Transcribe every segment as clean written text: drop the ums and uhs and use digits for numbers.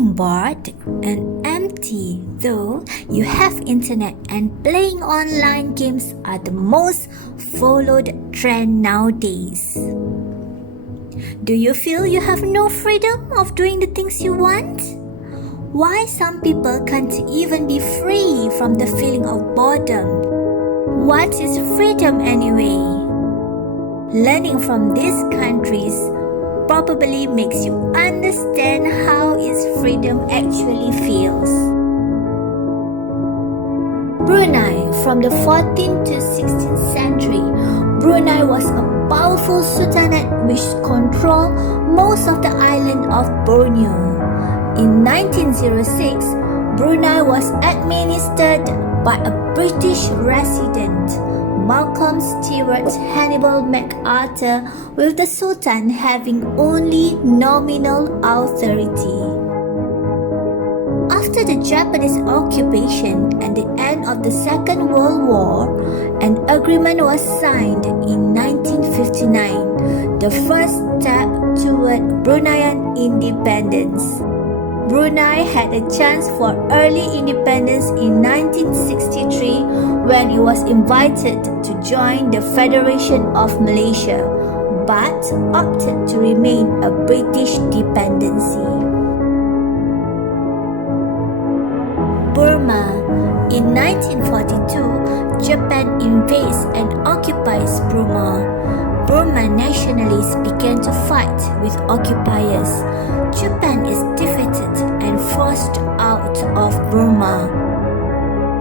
feeling bored and empty, though you have internet and playing online games are the most followed trend nowadays. Do you feel you have no freedom of doing the things you want? Why some people can't even be free from the feeling of boredom? What is freedom anyway? Learning from these countries probably makes you understand how its freedom actually feels. Brunei. From the 14th to 16th century, Brunei was a powerful sultanate which controlled most of the island of Borneo. In 1906, Brunei was administered by a British resident, Malcolm Stewart Hannibal MacArthur, with the Sultan having only nominal authority. After the Japanese occupation and the end of the Second World War, an agreement was signed in 1959, the first step toward Bruneian independence. Brunei had a chance for early independence in 1963 when it was invited to join the Federation of Malaysia, but opted to remain a British dependency. Burma. In 1942, Japan invades and occupies Burma. Burma nationalists began to fight with occupiers. Japan is defeated and forced out of Burma.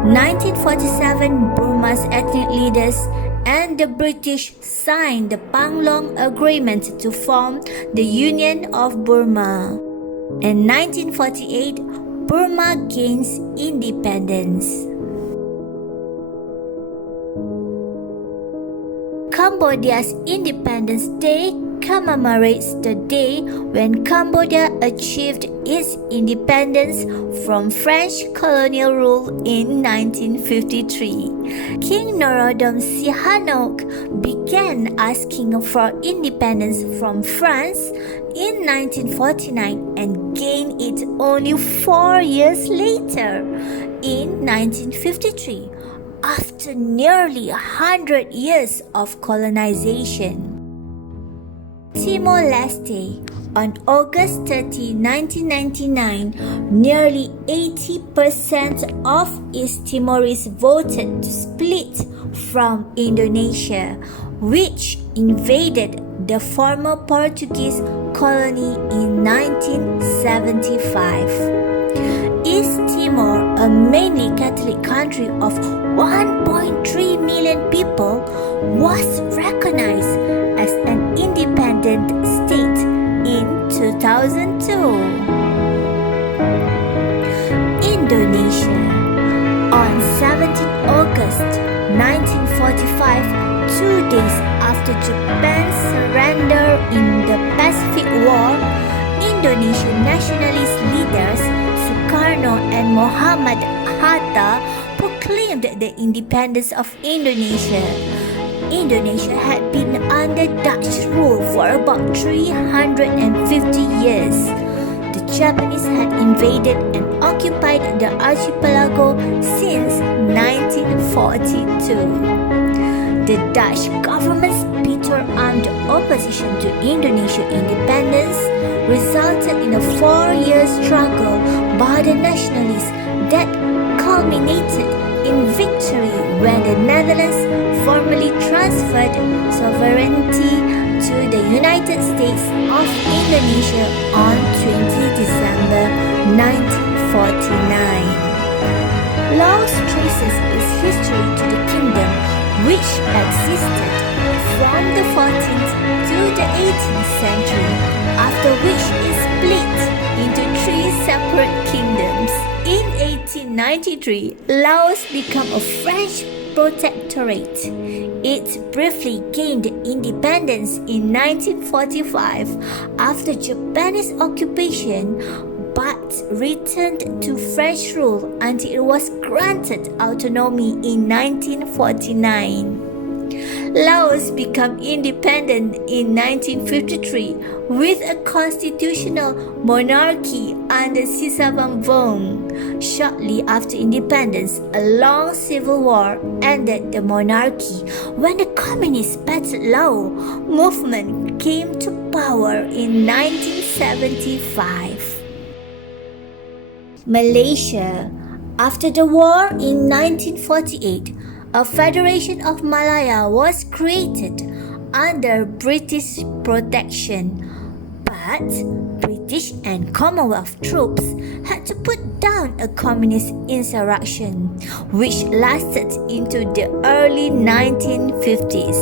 1947, Burma's ethnic leaders and the British signed the Panglong Agreement to form the Union of Burma. In 1948, Burma gains independence. Cambodia's Independence Day commemorates the day when Cambodia achieved its independence from French colonial rule in 1953. King Norodom Sihanouk began asking for independence from France in 1949 and gained it only 4 years later, in 1953, after nearly 100 years of colonization. Timor-Leste. On August 30, 1999, nearly 80% of East Timorese voted to split from Indonesia, which invaded the former Portuguese colony in 1975. East Timor, a mainly Catholic country of 1.3 million people, was recognized as an independent state in 2002. Indonesia. On 17 August 1945, 2 days after Japan's surrender in the Pacific War, Indonesian nationalist leaders Sukarno and Muhammad Hatta proclaimed the independence of Indonesia. Indonesia had been under Dutch rule for about 350 years. The Japanese had invaded and occupied the archipelago since 1942. The Dutch government's bitter armed opposition to Indonesia's independence resulted in a 4-year struggle by the nationalists that culminated in victory when the Netherlands formally transferred sovereignty to the United States of Indonesia on 20 December 1949. Laos traces its history to the kingdom, which existed from the 14th to the 18th century, after which it split into 3 separate kingdoms. In 1893, Laos became a French protectorate. It briefly gained independence in 1945 after Japanese occupation, but returned to French rule until it was granted autonomy in 1949. Laos became independent in 1953 with a constitutional monarchy under Sisavambong. Shortly after independence, a long civil war ended the monarchy when the Communist Pathet Lao movement came to power in 1975. Malaysia. After the war in 1948, a Federation of Malaya was created under British protection, but British and Commonwealth troops had to put down a communist insurrection, which lasted into the early 1950s.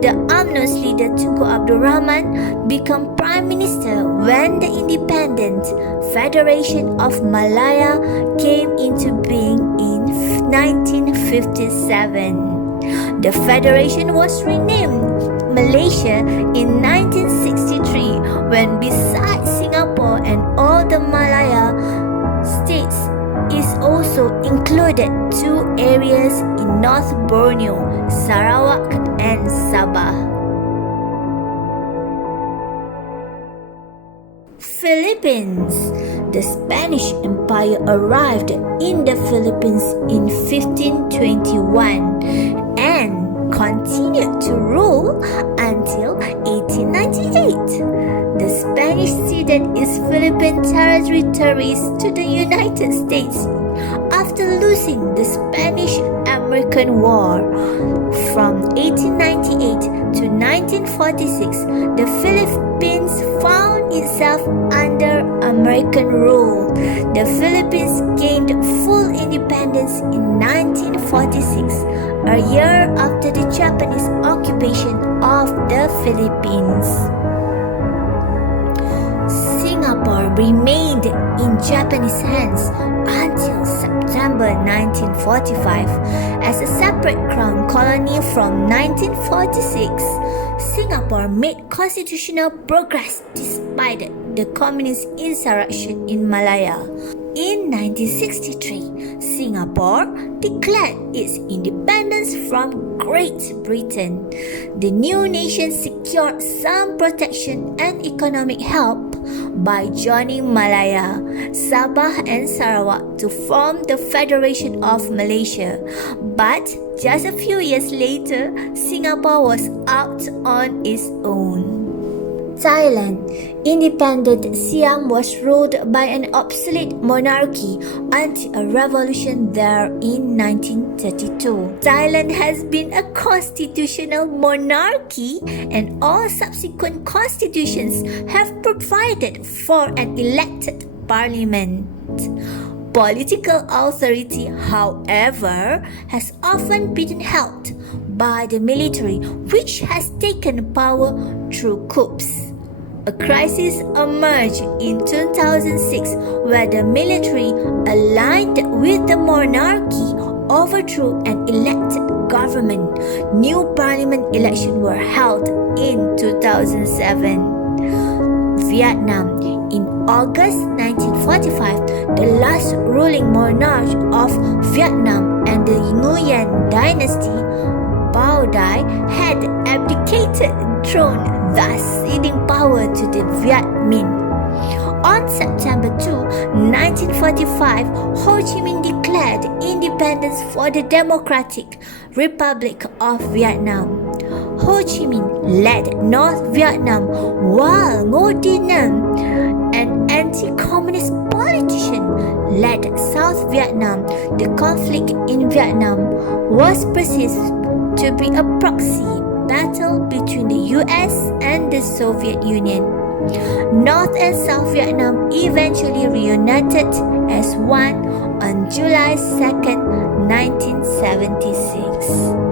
The UMNO's leader Tunku Abdul Rahman became Prime Minister when the independent Federation of Malaya came into being in 1957. The federation was renamed Malaysia in 1963 when besides Singapore and all the Malaya states is also included two areas in North Borneo, Sarawak and Sabah. Philippines. The Spanish Empire arrived in the Philippines in 1521 and continued to rule until 1898. The Spanish ceded its Philippine territories to the United States after losing the Spanish-American War. From 1898 to 1946, the Philippines found itself under American rule. The Philippines gained full independence in 1946, a year after the Japanese occupation of the Philippines. Singapore remained in Japanese hands until September 1945 as a separate crown colony. From 1946, Singapore made constitutional progress despite the communist insurrection in Malaya. In 1963, Singapore declared its independence from Great Britain. The new nation secured some protection and economic help by joining Malaya, Sabah and Sarawak to form the Federation of Malaysia. But just a few years later, Singapore was out on its own. Thailand. Independent Siam was ruled by an obsolete monarchy until a revolution there in 1932. Thailand has been a constitutional monarchy and all subsequent constitutions have provided for an elected parliament. Political authority, however, has often been held by the military, which has taken power through coups. A crisis emerged in 2006 where the military, aligned with the monarchy, overthrew an elected government. New parliament elections were held in 2007. Vietnam. In August 1945, the last ruling monarch of Vietnam and the Nguyen dynasty, Bao Dai, had abdicated the throne, thus ceding power to the Viet Minh. On September 2, 1945, Ho Chi Minh declared independence for the Democratic Republic of Vietnam. Ho Chi Minh led North Vietnam while Ngo Dinh Nam, an anti-communist politician, led South Vietnam. The conflict in Vietnam was perceived to be a proxy battle between the US and the Soviet Union. North and South Vietnam eventually reunited as one on July 2, 1976.